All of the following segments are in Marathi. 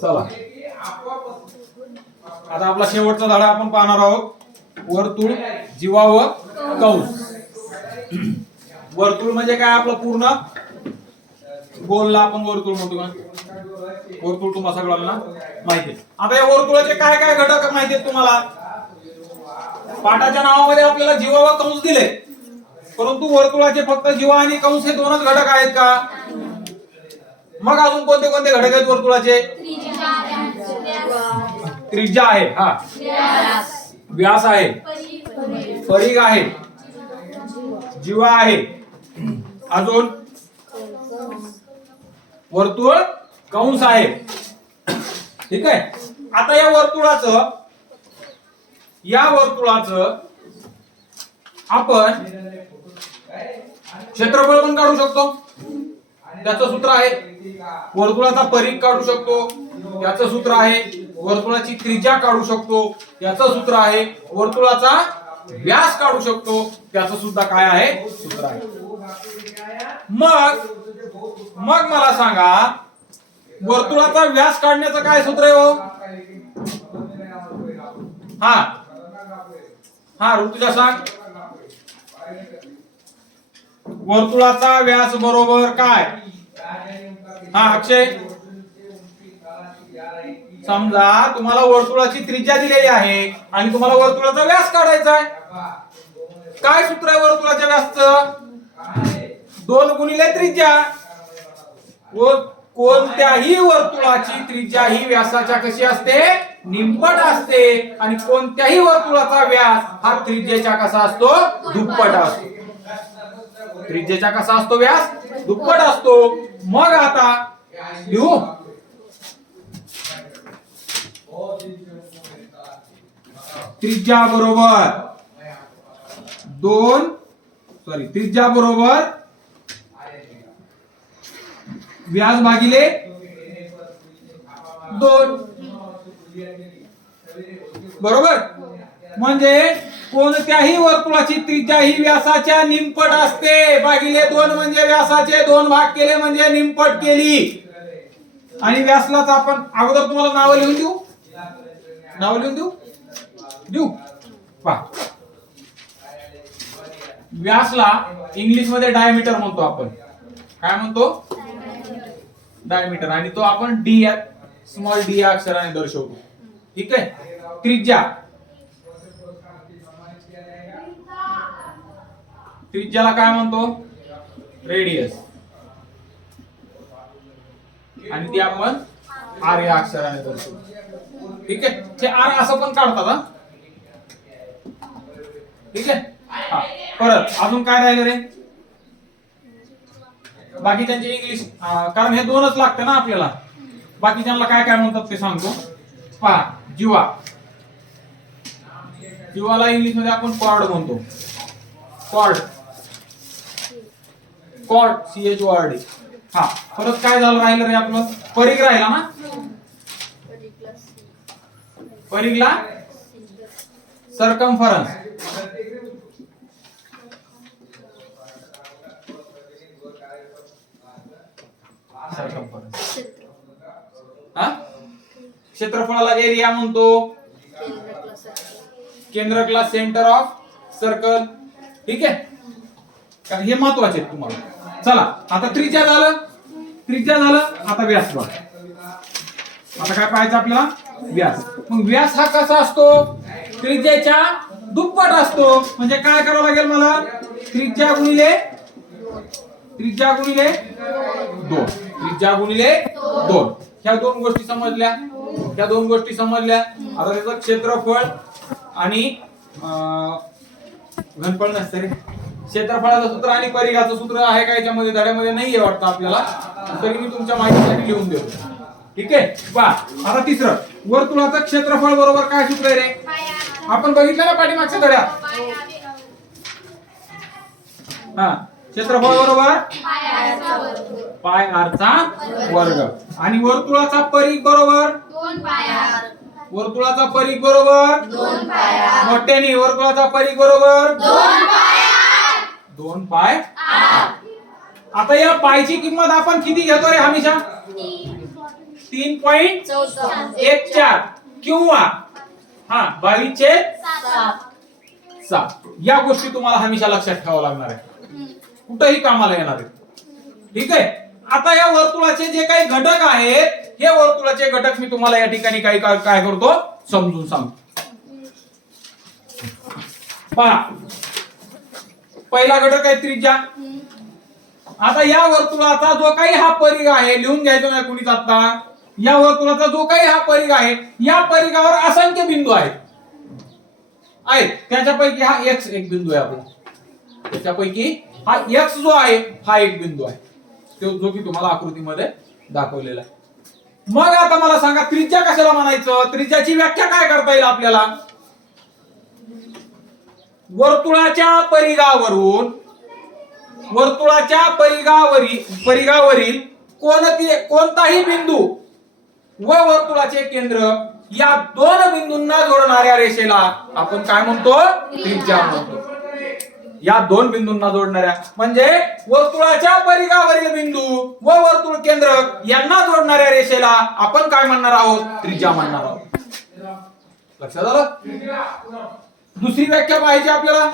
चला. आता आपला शेवटचा धडा आपण पाहणार आहोत. वर्तुळ जीवा व कंस. वर्तुळ म्हणजे काय आपलं पूर्ण? गोलला आपण वर्तुळ म्हणतो का? वर्तुळ तुम्हाला सगळ्यांना माहिती आहे. आता या वर्तुळाचे काय काय घटक माहिती आहेत तुम्हाला? पाठाच्या नावामध्ये आपल्याला जीवा व कंस दिले. परंतु वर्तुळाचे फक्त जीवा आणि कंस हे दोनच घटक आहेत का? मग अजून कोणते कोणते घटक आहेत वर्तुळाचे? त्रिज्या आहे हा. व्यास आहे. परिघ आहे. जीवा आहे. अजून? वर्तुळ कंस आहे. ठीक आहे? आता या वर्तुळाचं या वर्तुळाचं आपण क्षेत्रफळ पण काढू शकतो. त्याचं सूत्र आहे वर्तुळाचा परिघ काढू शकतो. याच सूत्र आहे वर्तुळाची त्रिज्या काढू शकतो. याच सूत्र आहे वर्तुळाचा व्यास काढू शकतो. त्याचं सुद्धा काय आहे? सूत्र आहे. मग मग मला सांगा वर्तुळाचा व्यास काढण्याचं काय सूत्र आहे हो? हा. हा ऋतुजा सांग. वर्तुळाचा व्यास बरोबर काय? हा अक्षय. समजा तुम्हाला वर्तुळाची त्रिज्या दिलेली आहे आणि तुम्हाला वर्तुळाचा व्यास काढायचा आहे. काय सूत्र आहे वर्तुळाच्या व्यासचं? दोन गुणिले त्रिज्या. व कोणत्याही वर्तुळाची त्रिज्या ही व्यासाच्या कशी असते? निंपट असते. आणि कोणत्याही वर्तुळाचा व्यास हा त्रिज्येच्या कसा असतो? दुप्पट असतो. त्रिज्येचा कसा असतो व्यास? दुप्पट असतो. मग आता लिहू. त्रिज्या बरोबर दोन सॉरी त्रिज्या बरोबर व्यास भागिले दोन. बरोबर? म्हणजे कोणत्याही वर्तुळाची त्रिज्या ही व्यासाच्या निमपट असते. भागिले दोन म्हणजे व्यासाचे दोन भाग केले म्हणजे निमपट केली. आणि व्यासलाच आपण अगोदर तुम्हाला नाव लिहून देऊ? नाव लिहून देऊ? देऊ? पा व्यासला इंग्लिशमध्ये डायमीटर म्हणतो आपण. काय म्हणतो? डायमीटर आणि तो आपण डी स्मॉल डी या अक्षराने दर्शवतो. ठीक आहे? त्रिज्या. त्रिज्याला काय म्हणतो? रेडियस आणि ती आपण आर या अक्षराने करतो. ठीक आहे? ते आर असं पण काढतात ठीक आहे? हा. परत अजून काय राहिलं रे? बाकी त्यांचे इंग्लिश कारण हे दोनच लागतं ना आपल्याला. बाकी त्यांना काय काय म्हणतात ते सांगतो. पहा जीवा. जीवाला इंग्लिशमध्ये आपण कॉर्ड म्हणतो. Chord chord C H O R D हा परत काय झालं राहिलं रे आपलं? परिघ राहिला ना? परिघला? सरकमफरन्स. सरकमफरन्स. हा? क्षेत्रफळाला एरिया म्हणतो. केंद्र क्लास सेंटर ऑफ सर्कल ठीक आहे? कारण हे महत्त्वाचे आहेत तुम्हाला. चला आता त्रिज्या झालं. त्रिज्या झालं आता व्यास बघ. आता काय पाहायचं आपल्याला? व्यास. मग व्यास हा कसा असतो? त्रिज्याच्या दुप्पट असतो. म्हणजे काय करावं लागेल मला? त्रिज्या गुणिले त्रिज्या गुणिले दोन. त्रिज्या गुणिले दोन. ह्या दोन गोष्टी समजल्या. ह्या दोन गोष्टी समजल्या. आता त्याचं क्षेत्रफळ आणि अं, घनफळ नसतं रे. क्षेत्रफळाचं सूत्र आणि परिघाचं सूत्र आहे का याच्यामध्ये धड्यामध्ये नाहीये वाटतं आपल्याला. तरी मी तुमच्या माहितीसाठी लिहून देतो. ठीक आहे? वा आता तिसरं. वर्तुळाचं क्षेत्रफळ बरोबर काय सूत्र आहे रे? आपण बघितलं ना पाठीमागच्या धड्यात हा क्षेत्रफळ बरोबर? पाय आरचा वर्ग. आणि वर्तुळाचा परिघ बरोबर? वर्तुळाचा परिघ बरोबर? मोठ्याने. वर्तुळाचा परिघ बरोबर? दोन पाय. आता या पायची किंमत आपण किती घेतो रे हमेशा? तीन पॉइंट एक चार. किंवा हा बावीसचे सात. या गोष्टी तुम्हाला हमेशा लक्षात ठेवावं लागणार आहे. कुठंही कामाला येणार आहे ठीक आहे? आता या वर्तुळाचे जे काही घटक आहेत हे वर्तुळाचे घटक मी तुम्हाला या ठिकाणी काही काय काय करतो? समजून सांगतो. पहा. पहिला घटक आहे त्रिज्या. आता या वर्तुळाचा जो काही हा परिघ आहे लिहून घ्यायचो नाही कुणीच आता. या वर्तुळाचा जो काही हा परिघ आहे या परिघावर असंख्य बिंदू आहेत. आहेत. त्याच्यापैकी हा एक्स एक बिंदू आहे आपला त्याच्यापैकी हा एक्स जो आहे हा एक बिंदू आहे. तो जो की तुम्हाला आकृतीमध्ये दाखवलेला आहे. मग आता मला सांगा त्रिज्या कशाला म्हणायचं? त्रिज्याची व्याख्या काय करता येईल आपल्याला? वर्तुळाच्या परिघावरून वर्तुळाच्या परिघावरील परिघावरील कोणती कोणताही बिंदू व वर्तुळाचे केंद्र या दोन बिंदूंना जोडणाऱ्या रेषेला आपण काय म्हणतो? त्रिज्या म्हणतो. या दोन बिंदूंना जोडणाऱ्या म्हणजे वर्तुळाच्या परिघावरील बिंदू व वर्तुळ केंद्र यांना जोडणाऱ्या रेषेला आपण काय म्हणणार आहोत? त्रिज्या म्हणणार आहोत. लक्षात आलं? दुसरी व्याख्या पाहिजे आपल्याला.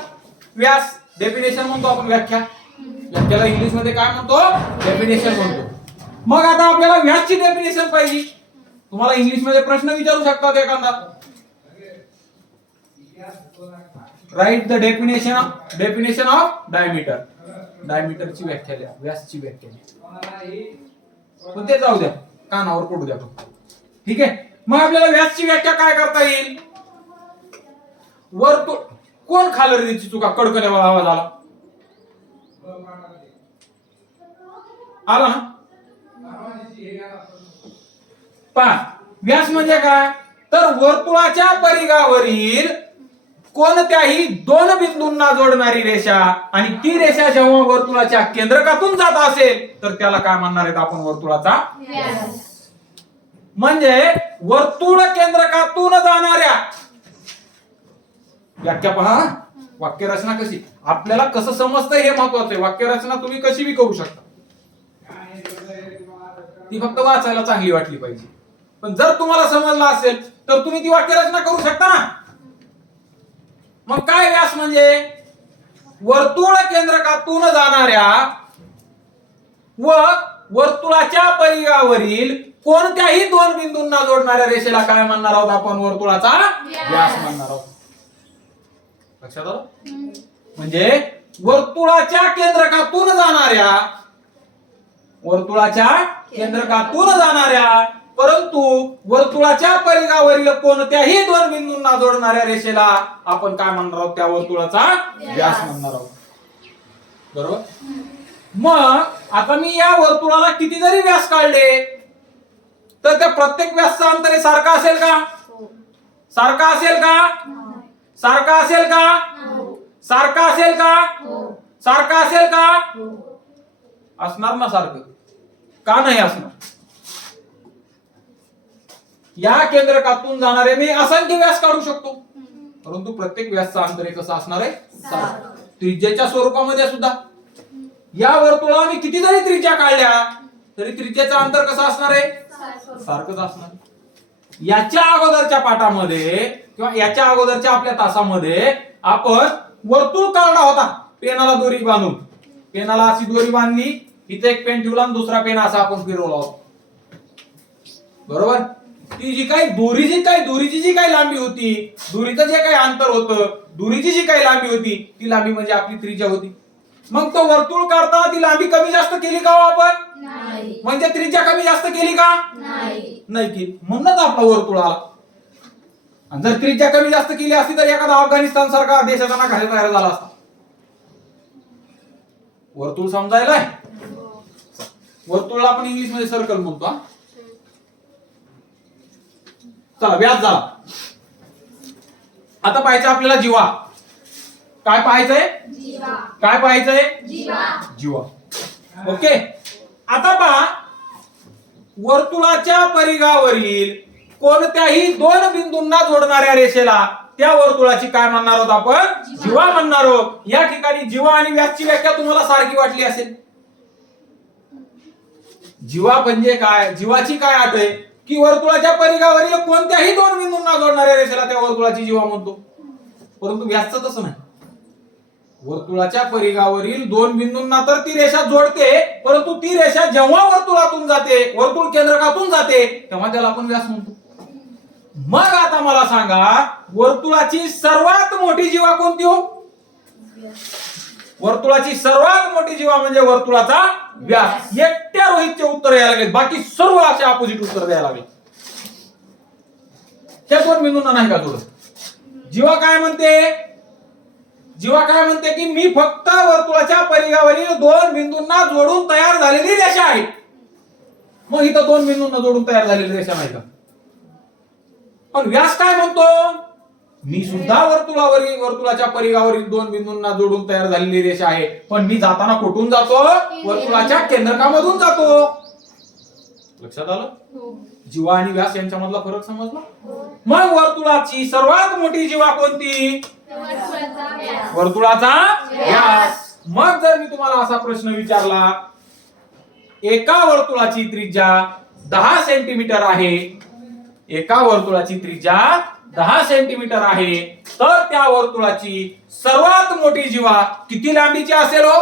व्यास डेफिनेशन म्हणतो आपण व्याख्या. व्याख्याला इंग्लिशमध्ये काय म्हणतो? डेफिनेशन म्हणतो. मग आता आपल्याला व्यासची डेफिनेशन पाहिजे. तुम्हाला इंग्लिशमध्ये प्रश्न विचारू शकतात एखादा. Right the definition of definition of diameter डायमीटरची व्याख्या द्या. व्यासची व्याख्या द्या. पण ते जाऊ द्या. कानावर पडू द्या फक्त. ठीक आहे? मग आपल्याला व्यासची व्याख्या काय करता येईल? वर्तुळ कोण खालरीची चुका? कडकड्या आवाज आला. आला ना? पहा व्यास म्हणजे काय? तर वर्तुळाच्या परिघावरील कोणत्याही दोन बिंदूंना जोडणारी रेषा आणि ती रेषा जेव्हा वर्तुळाच्या केंद्रकातून जात असेल तर त्याला काय म्हणणार आहेत आपण वर्तुळाचा? म्हणजे वर्तुळ केंद्रकातून जाणाऱ्या व्याख्या पहा. वाक्यरचना कशी? आपल्याला कसं समजतं हे महत्वाचं आहे. वाक्यरचना तुम्ही कशी बी करू शकता? ती फक्त वाचायला चांगली वाटली पाहिजे. पण जर तुम्हाला समजलं असेल तर तुम्ही ती वाक्यरचना करू शकता ना. मग काय व्यास म्हणजे? वर्तुळ केंद्रकातून जाणाऱ्या व वर्तुळाच्या परिघावरील कोणत्याही दोन बिंदूंना जोडणाऱ्या रेषेला काय म्हणणार आहोत आपण? वर्तुळाचा व्यास म्हणणार आहोत. लक्षात आलं? म्हणजे वर्तुळाच्या केंद्रकातून जाणाऱ्या वर्तुळाच्या केंद्रकातून जाणाऱ्या परंतु वर्तुळाच्या परिघावरील कोणत्याही दोन बिंदूंना जोडणाऱ्या रेषेला आपण काय म्हणणार आहोत? त्या वर्तुळाचा व्यास म्हणणार आहोत. बरोबर? मग आता मी या वर्तुळाला किती जरी व्यास काढले? तर त्या प्रत्येक व्यासचा अंतर सारखा असेल का? सारखा असेल का? सारखा असेल का? सारखा असेल का? सारखा असेल का? असणार ना सारखं? का नाही असणार? या केंद्रकातून जाणारे मी असंख्य व्यास काढू शकतो. परंतु प्रत्येक व्यासचा अंतर हे कसं असणार आहे. त्रिज्येच्या स्वरूपामध्ये सुद्धा. या वर्तुळाला मी किती जरी त्रिज्या काढल्या तरी त्रिज्याचं अंतर कसं असणार आहे? सारखंच असणार. याच्या अगोदरच्या पाठामध्ये किंवा याच्या अगोदरच्या आपल्या तासामध्ये आपण वर्तुळ काढला होता. पेनाला दोरी बांधून. पेनाला अशी दोरी बांधली. इथे एक पेन ठेवला आणि दुसरा पेन असा आपण फिरवला होता. बरोबर? ती जी काही दोरीची काही दोरीची जी काही लांबी होती दोरीचं जे काही अंतर होतं दोरीची जी काही लांबी होती ती लांबी म्हणजे आपली त्रिज्या होती. मग तो वर्तुळ काढताना ती लांबी कमी जास्त केली का हो आपण? नाही. म्हणजे त्रिज्या कमी जास्त केली का? नाही. नाही केली. म्हणूनच आपला वर्तुळ आला. आणि जर त्रिज्या कमी जास्त केली असती तर एखादा अफगाणिस्तान सारखा देशाचा ना घाले तयार झाला असता. वर्तुळ समजायला वर्तुळला आपण इंग्लिशमध्ये सर्कल म्हणतो. चला व्यास झाला. आता पाहायचं आपल्याला जीवा. काय पाहायचंय? जीवा. काय पाहायचंय? जीवा. जीवा. ओके. आता पहा वर्तुळाच्या परिघावरील कोणत्याही दोन बिंदूंना जोडणाऱ्या रेषेला त्या वर्तुळाची काय म्हणणार आहोत आपण? जीवा. म्हणणार आहोत. या ठिकाणी जीवा आणि व्यासची व्याख्या तुम्हाला सारखी वाटली असेल. जीवा म्हणजे काय? जीवाची काय अट आहे? की वर्तुळाच्या परिघावरील कोणत्याही दोन बिंदूंना जोडणाऱ्या रेषेला त्या वर्तुळाची जीवा म्हणतो. परंतु व्यासचं तसं नाही. वर्तुळाच्या परिघावरील दोन बिंदूंना तर ती रेषा जोडते परंतु ती रेषा जेव्हा वर्तुळातून जाते वर्तुळ केंद्रकातून जाते तेव्हा त्याला आपण व्यास म्हणतो. मग आता मला सांगा वर्तुळाची सर्वात मोठी जीवा कोणती हो? वर्तुळाची सर्वात मोठी जीवा म्हणजे वर्तुळाचा व्यास. एकट्या रोहितचे उत्तर यायला लागले बाकी सर्व असे अपोजिट उत्तर द्यायला लागले त्या दोन बिंदूंना नाही का जोडत? जीवा काय म्हणते? जीवा काय म्हणते की मी फक्त वर्तुळाच्या परिघावरील दोन बिंदूंना जोडून तयार झालेली रेषा आहे. मग इथं दोन बिंदूंना जोडून तयार झालेली रेषा नाही का? पण व्यास काय म्हणतो? मी सुद्धा वर्तुळावरील वर्तुळाच्या परिघावरील दोन बिंदूंना जोडून तयार झालेली रेषा आहे. पण मी जाताना कुठून जातो? वर्तुळाच्या केंद्रकामधून जातो. लक्षात आलं? जीवा आणि व्यास यांच्यामधला फरक समजला? मग वर्तुळाची सर्वात मोठी जीवा कोणती? वर्तुळाचा व्यास. मग जर मी तुम्हाला असा प्रश्न विचारला एका वर्तुळाची त्रिज्या दहा सेंटीमीटर आहे एका वर्तुळाची त्रिज्या दहा सेंटीमीटर आहे तर त्या वर्तुळाची सर्वात मोठी जीवा किती लांबीची असेल हो?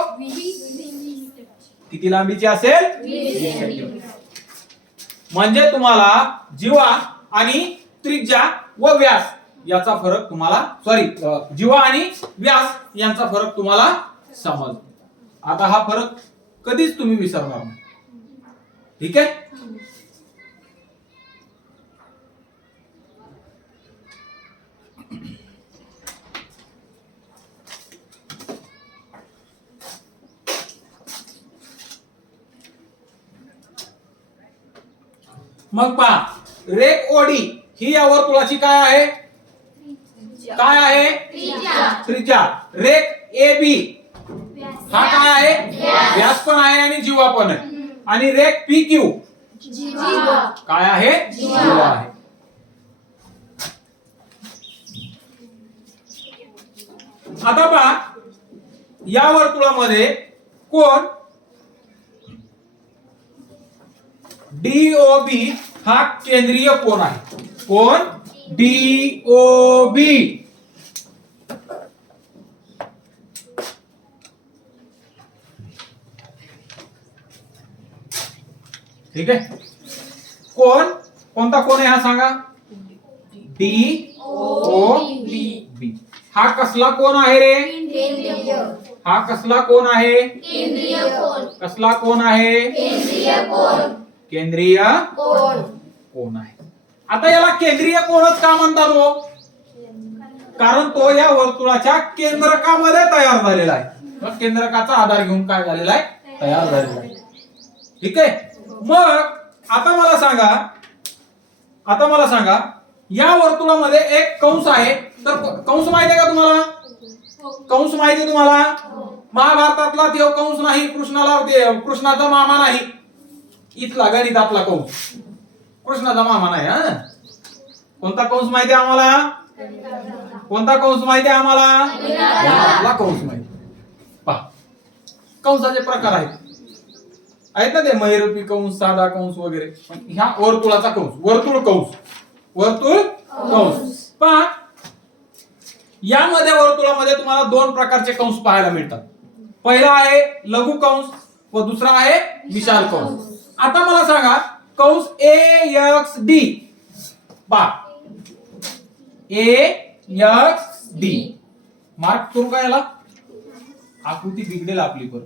किती लांबीची असेल? म्हणजे तुम्हाला जीवा आणि त्रिज्या व व्यास याचा फरक तुम्हाला सॉरी जीवा आणि व्यास यांचा फरक तुम्हाला समज आता हा फरक कधीच तुम्ही विसरणार नाही. ठीक आहे? मग पहा रेक ओडी ही या वर्तुळाची काय आहे? काय आहे? त्रिज्या. रेक ए बी. हा काय आहे? व्यास. पण आहे आणि जीवा पण आहे. आणि रेक पी क्यू. काय आहे? जीवा. आहे. आता पहा या वर्तुळामध्ये कोण? डीओबी हा केंद्रीय कोण आहे. कोण? डीओबी ठीक आहे कोण कोणता कोण आहे हा सांगा? डी ओ बी हा कसला कोण आहे रे? हा कसला कोण आहे? कसला कोण आहे? केंद्रीय कोण आहे? आता याला केंद्रीय कोणच का म्हणतात हो? कारण तो या वर्तुळाच्या केंद्रकामध्ये तयार झालेला आहे. मग केंद्रकाचा आधार घेऊन काय झालेला आहे? तयार झालेला आहे. ठीक आहे? मग आता मला सांगा आता मला सांगा या वर्तुळामध्ये एक कंस आहे. तर कंस माहिती आहे का तुम्हाला? कंस माहिती तुम्हाला? महाभारतातला देव कंस नाही कृष्णाला कृष्णाचा मामा नाही. इथला गणितातला कंस. कृष्णाचा मामा नाही हा? कोणता कंस माहिती आहे आम्हाला? कोणता कंस माहिती आहे आम्हाला? कंस माहिती पहा कंसाचे प्रकार आहेत. आहेत ना ते महिरपी कंस साधा कंस वगैरे. पण ह्या वर्तुळाचा कंस वर्तुळ कंस. वर्तुळ कंस. पहा यामध्ये वर्तुळामध्ये तुम्हाला दोन प्रकारचे कंस पाहायला मिळतात. पहिला आहे लघु कंस व दुसरा आहे विशाल कंस. आता मला सांगा कंस ए एक्स डी. पा ए एक्स डी. मार्क करू का याला? आकृती बिघडेल आपली पण.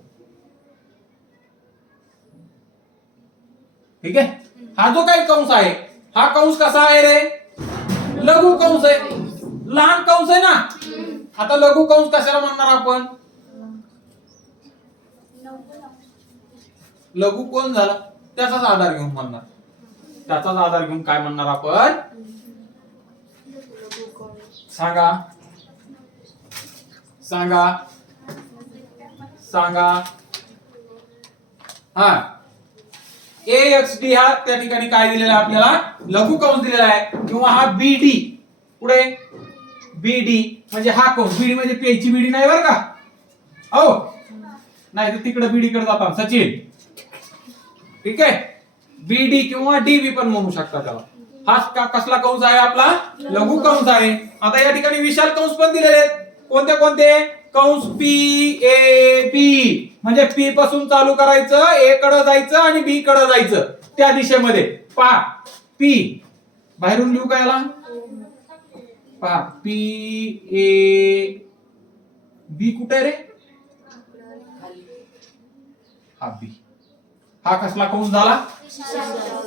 ठीक आहे? हा जो काही कंस आहे हा कंस कसा आहे रे? लघु कंस आहे. लहान कंस आहे ना? आता लघु कंस कशाला म्हणणार आपण? लघु कोण झाला? त्याचाच आधार घेऊन म्हणणार. त्याचाच आधार घेऊन काय म्हणणार आपण? सांगा. सांगा. सांगा. हा. ए एक्स डी हा त्या ठिकाणी काय दिलेला आहे आपल्याला? लघु कंस दिलेला आहे. किंवा हा बी डी पुढे. बी डी म्हणजे हा कंस. बीडी म्हणजे प्यायची बीडी नाही बरं का? हो. नाही तर तिकडे बीडीकडे जातात. सचिन. ठीक आहे? बीडी किंवा डीबी पण म्हणू शकता त्याला. हा का- कसला कंस आहे आपला? लघु कंस आहे. आता या ठिकाणी विशाल कंस पण दिलेले आहेत. कोणते कोणते? कंस पी ए पी म्हणजे पी पासून चालू करायचं ए कडे जायचं आणि बी कडे जायचं त्या दिशेमध्ये. पा पी बाहेरून लिहू का याला? पा पी ए बी कुठे रे? हा बी हा कसला कंस झाला?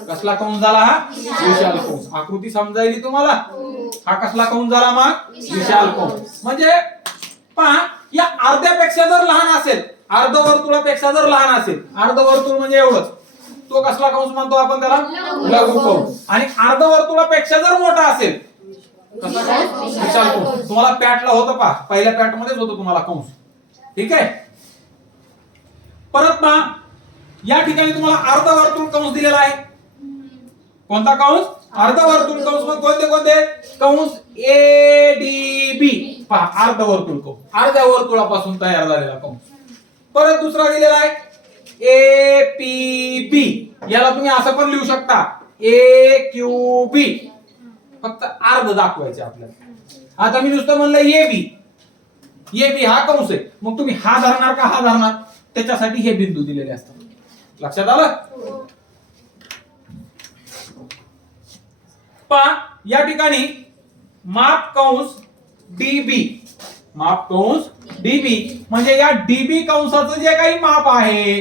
कसला कंस झाला हा? विशाल कंस. आकृती समजायली तुम्हाला? हा कसला कंस झाला मग? विशाल कंस. म्हणजे पहा या अर्ध्यापेक्षा जर लहान असेल अर्धवर्तुळापेक्षा जर लहान असेल अर्धवर्तुळ म्हणजे एवढंच. तो कसला कंस म्हणतो आपण त्याला? लघु कंस. आणि अर्धवर्तुळापेक्षा जर मोठा असेल कसला कंस विशाल कंस. तुम्हाला पॅटला होतं पहा पहिल्या पॅट मध्येच होतो तुम्हाला कंस. ठीक आहे? परत पहा या ठिकाणी तुम्हाला अर्ध वर्तुळ कंस दिलेला आहे. कोणता कंस? अर्धवर्तुळ कंस. मग कोणते कोणते? कंस ए डी बी पहा अर्धवर्तुळ कंस. अर्ध्या वर्तुळापासून तयार झालेला कंस. परत दुसरा दिलेला आहे. ए पी बी याला तुम्ही असं पण लिहू शकता. ए क्यू बी फक्त अर्ध दाखवायचे आपल्याला. आता मी नुसतं म्हणलं ए बी ए बी हा कंस आहे. मग तुम्ही हा धरणार का हा धरणार? त्याच्यासाठी हे बिंदू दिलेले असतात. लक्षात आलं? पण या ठिकाणी माप कंस डीबी. माप कंस डीबी. म्हणजे या डीबी कंसाचं जे काही माप आहे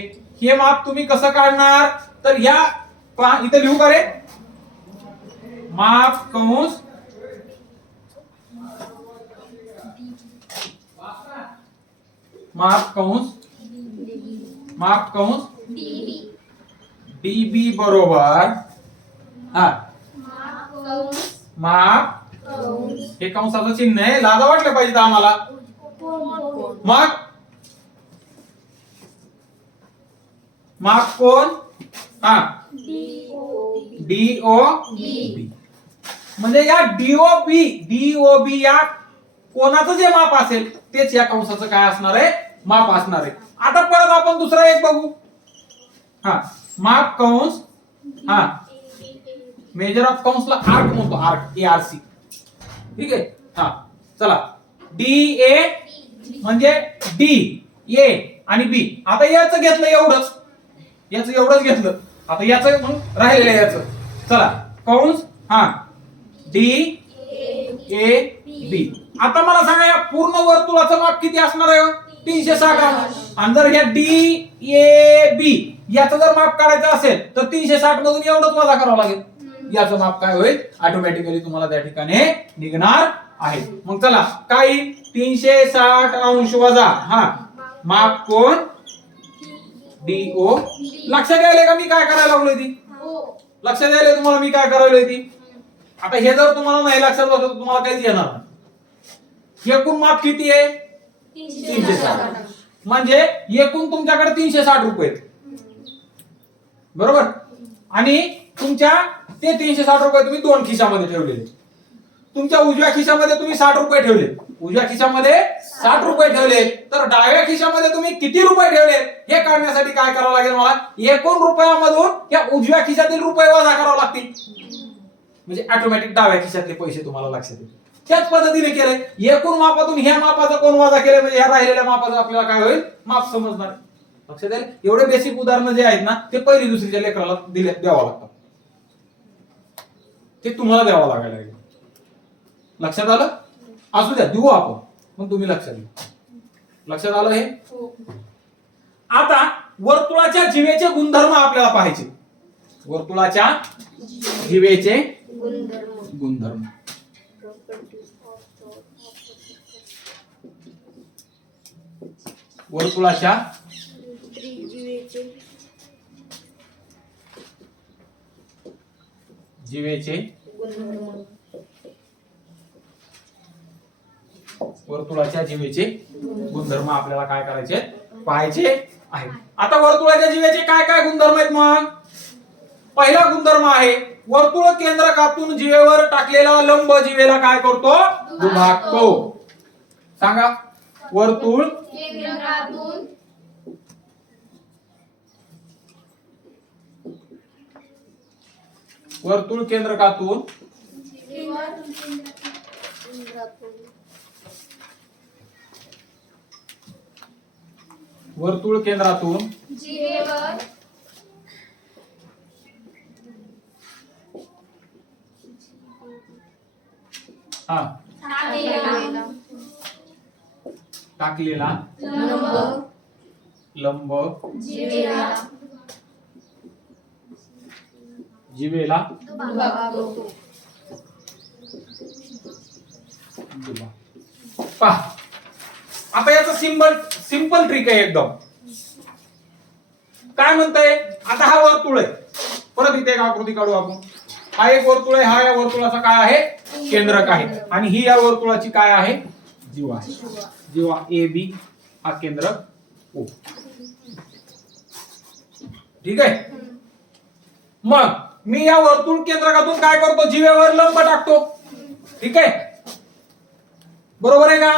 हे माप तुम्ही कसं काढणार? तर या पा इथे लिहू का रे? माप कंस माप कंस माप कंस डीबी बरोबर. हा. माप. हे कंसाचं चिन्ह आहे. लादा वाटलं पाहिजे आम्हाला. मग? माप कोण? हा. डी ओ बी म्हणजे या डीओबी डीओबी या कोणाचं जे माप असेल तेच या कंसाचं काय असणार आहे? माप असणार आहे. आता परत आपण दुसरा एक बघू. हा. माप कंस हा. मेजर ऑफ कंसला आर्क म्हणतो आर्क ए आर सी ठीक आहे? हा. चला. डी ए म्हणजे डी ए आणि बी आता याचं घेतलं एवढंच. याचं एवढंच घेतलं. आता याच मग राहिलेलं याच. चला. कंस हा. डी ए बी आता मला सांगा या पूर्ण वर्तुळाचं माप किती असणार आहे हो? तीनशे साठ आणि जर ह्या डी ए बी याचं जर माप काढायचं असेल तर तीनशे साठ मधून एवढंच वजा करावं लागेल. याचं माप काय होईल? ऑटोमॅटिकली तुम्हाला त्या ठिकाणी निघणार आहे. मग चला काय तीनशे साठ अंश वजा हा. माप कोण? डी ओ लक्षात यायला का मी काय करायला लागलोय ती? लक्षात यायला तुम्हाला मी काय करायला ती? आता हे जर तुम्हाला नाही लक्षात बसलं तर तुम्हाला काहीच येणार नाही. एकूण माप किती आहे? तीनशे साठ. म्हणजे एकूण तुमच्याकडे तीनशे साठ रुपये. बरोबर? आणि तुमच्या ते तीनशे साठ रुपये तुम्ही दोन खिशामध्ये ठेवलेले तुमच्या उजव्या खिशामध्ये तुम्ही साठ रुपये ठेवले उजव्या खिशामध्ये साठ रुपये ठेवले तर डाव्या खिशामध्ये तुम्ही किती रुपये ठेवले हे काढण्यासाठी काय करावं लागेल मला? एकूण रुपयामधून या उजव्या खिशातील रुपये वजा करावे लागतील. म्हणजे ऑटोमॅटिक डाव्या खिशातले पैसे तुम्हाला लक्षात येतील. त्याच पद्धतीने केलंय. एकूण मापातून ह्या मापाचा कोण वजा केलं म्हणजे ह्या राहिलेल्या मापाचं आपल्याला काय होईल? माप समजणार. लक्षात येईल? एवढे बेसिक उदाहरणं जे आहेत ना ते पहिली दुसरीच्या लेकराला दिले द्यावं लागतात. ते तुम्हाला द्यावं लागायला लागेल. लक्षात आलं? असू द्या देऊ आपण. मग तुम्ही लक्षात घ्या. लक्षात आलं हे? आता वर्तुळाच्या जीवेचे गुणधर्म आपल्याला पाहायचे. वर्तुळाच्या जीवेचे गुणधर्म. वर्तुळाच्या जीवेचे. वर्तुळाच्या जीवेचे गुणधर्म आपल्याला काय करायचे? पाहायचे आहे आता वर्तुळाच्या जीवेचे काय काय गुणधर्म आहेत मग? पहिला गुणधर्म आहे वर्तुळ केंद्रकातून जीवेवर टाकलेला लंब जीवेला काय करतो? दुभागतो हो. सांगा. वर्तुळ. वर्तुळ केंद्रकातून. वर्तुळ केंद्रातून. हा. टाकलेला. लंब. लंब जीवेला. पहा. आता याचं सिंपल सिंपल ट्रिक आहे एकदम. काय म्हणताय? आता हा वर्तुळ आहे. परत इथे एक आकृती काढू आपण. हा एक वर्तुळ आहे हा या वर्तुळाचा काय आहे? केंद्रक आहे. आणि ही या वर्तुळाची काय आहे? जीवा आहे जीवा ए बी हा केंद्रक ओ. ठीक आहे? मग मी या वर्तुळ केंद्रकातून काय करतो? जीवेवर लंब टाकतो. ठीक आहे? बरोबर आहे का?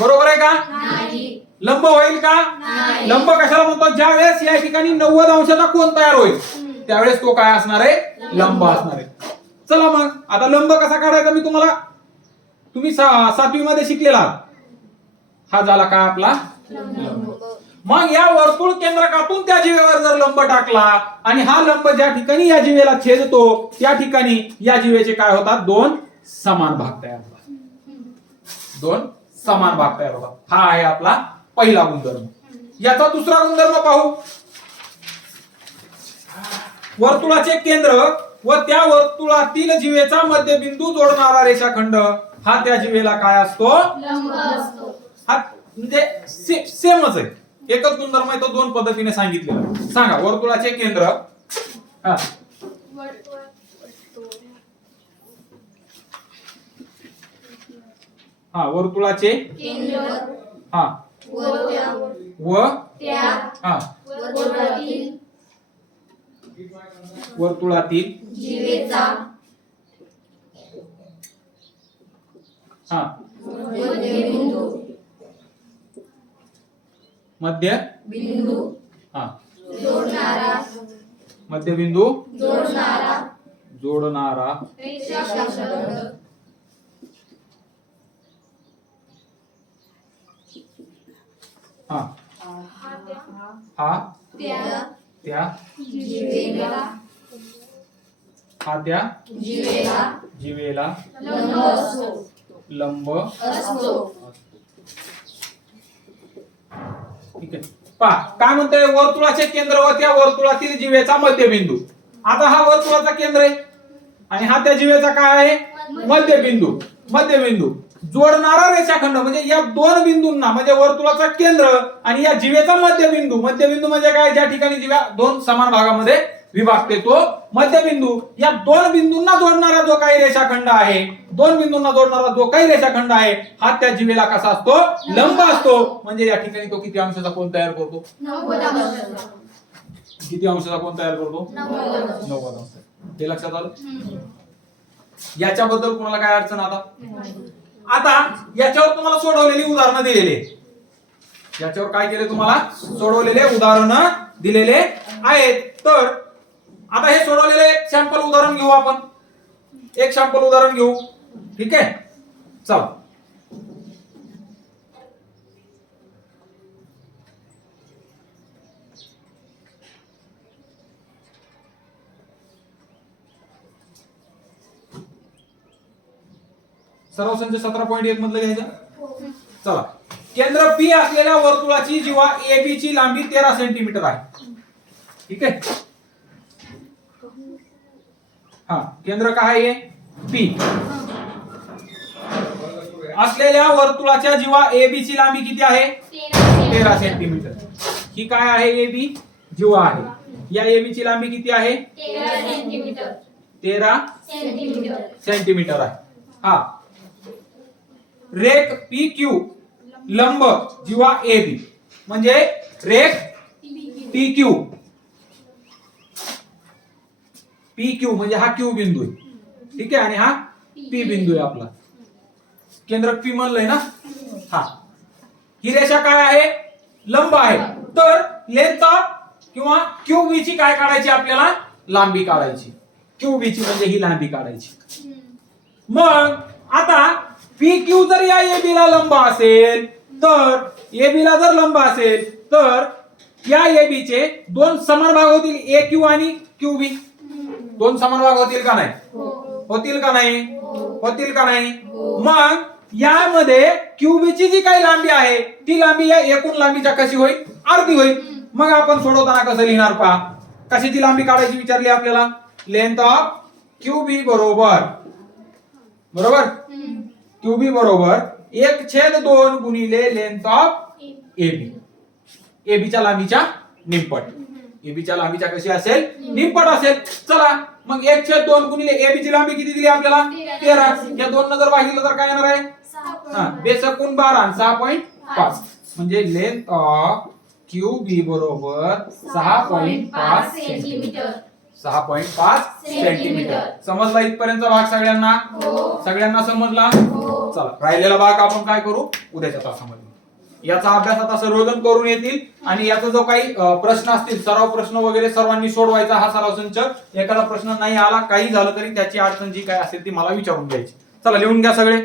बरोबर आहे का? नाही. लंब होईल का? नाही. लंब कशाला म्हणतो? ज्या वेळेस या ठिकाणी नव्वद अंशाचा कोण तयार होईल त्यावेळेस तो काय असणार आहे? लंब असणार आहे. चला मग आता लंब कसा काढायचा मी तुम्हाला तुम्ही सातवी मध्ये शिकलेला हा झाला काय आपला? मग या वर्तुळ केंद्रकातून त्या जीवेवर जर लंब टाकला आणि हा लंब ज्या ठिकाणी या जीवेला छेदतो त्या ठिकाणी या जीवेचे काय होतात? दोन समान भाग तयार होतात. दोन समान भाग तयार होतात. हा आहे आपला पहिला गुणधर्म. याचा दुसरा गुणधर्म पाहू. वर्तुळाचे केंद्र व त्या वर्तुळातील जीवेचा मध्यबिंदू जोडणारा रेषाखंड हा त्या जीवेला काय असतो? हा म्हणजे सेमच आहे. एकच गुणधर्म आहे तो दोन पद्धतीने सांगितलेला. सांगा वर्तुळाचे केंद्र. हा. हा वर्तुळाचे हा. व हा. वर्तुळातील वर्तुळातील जीवेचा हा. मध्यबिंदू मध्य? बिंदू हा. जोडणारा मध्यबिंदू? जोडणारा. जोडणारा हा. हा. त्या. हा त्या. जीवेला. जीवेला. लंब असतो. ठीक आहे. पहा काय म्हणतोय? वर्तुळाचे केंद्र व त्या वर्तुळातील जीवेचा मध्यबिंदू. आता हा वर्तुळाचा केंद्र आहे. आणि हा त्या जीवेचा काय आहे? मध्यबिंदू. मध्यबिंदू. जोडणारा रेषाखंड म्हणजे या दोन बिंदूंना म्हणजे वर्तुळाचा केंद्र आणि या जीवेचा मध्यबिंदू. मध्यबिंदू म्हणजे काय? ज्या ठिकाणी जीवा दोन समान भागामध्ये विभागते तो मध्यबिंदू. या दोन बिंदूंना जोडणारा जो काही रेषाखंड आहे दोन बिंदूंना जोडणारा जो काही रेषाखंड आहे हा त्या जीवेला कसा असतो? लंब असतो. म्हणजे या ठिकाणी तो किती अंशाचा कोण तयार करतो? किती अंशाचा कोण तयार करतो? नव्वद अंश. हे लक्षात आलं? याच्याबद्दल कोणाला काय अडचण आता? आता याच्यावर तुम्हाला सोडवलेली उदाहरणं दिलेली. याच्यावर काय केले तुम्हाला? सोडवलेले उदाहरणं दिलेले आहेत. तर आता हे सोडवलेलं एक सॅम्पल उदाहरण घेऊ आपण. एक सॅम्पल उदाहरण घेऊ. ठीक आहे? चला. सर्व संच सतरा पॉईंट एक मधलं घ्यायचं? चला. केंद्र पी असलेल्या वर्तुळाची जीवा ए बी ची लांबी तेरा सेंटीमीटर आहे. ठीक आहे हा केंद्र काय आहे? पी असलेल्या वर्तुळाच्या जीवा ए बी ची लांबी किती आहे? तेरा सेंटीमीटर ही काय आहे ए बी जीवा आहे. या ए बी ची लांबी किती आहे? तेरा सेंटीमीटर आहे. हा. रेख पी क्यू लंब जीवा ए बी म्हणजे रेख पी क्यू पी क्यू म्हणजे हा क्यू बिंदू आहे. ठीक आहे? आणि हा पी बिंदू आहे आपला. केंद्र पी म्हणलंय ना? हा. ही रेषा काय आहे? लंब आहे. तर लेंथ किंवा क्यू बी ची काय काढायची आपल्याला? लांबी काढायची. क्यू बी ची म्हणजे ही लांबी काढायची. मग आता पी क्यू जर या AB ला लंब असेल तर AB ला जर लंब असेल तर या AB चे दोन समान भाग होतील ए क्यू आणि क्यू बी. दोन समान भाग होतील का नाही? होतील का नाही? होतील का नाही? मग यामध्ये क्यूबी ची जी काही लांबी आहे ती लांबी या एकूण लांबीच्या कशी होईल? अर्धी होईल. मग आपण सोडवताना कसं लिहिणार पहा? कशाची लांबी काढायची विचारली आपल्याला? लेंथ ऑफ क्यूबी बरोबर. बरोबर? क्यूबी बरोबर. एक छेद दोन गुणिले लेंथ ऑफ एबी एबीच्या लांबीच्या निमपट. एबीच्या लांबीच्या कशी असेल? निमपट असेल. चला मग एक छेद दोन गुणिले एबी ची लांबी किती दिली आपल्याला? तेरा. या दोन न जर भागितलं तर काय येणार आहे? हा बेसकून बारा सहा पॉईंट पाच. म्हणजे लेंथ ऑफ क्यू बी बरोबर सहा पॉईंट पाच सेंटीमीटर सहा पॉईंट पाच सेंटीमीटर समजला इथपर्यंतचा भाग सगळ्यांना? सगळ्यांना समजला? चला राहिलेला भाग आपण काय करू? उद्याच्या तासामध्ये. याचा अभ्यास आता सर्वजण करून येतील आणि याचा जो काही प्रश्न असतील सराव प्रश्न वगैरे सर्वांनी सोडवायचा हा सराव संच. एखादा प्रश्न नाही आला काही झालं तरी त्याची अडचण जी काय असेल ती मला विचारून घ्यायची. चला लिहून घ्या सगळे.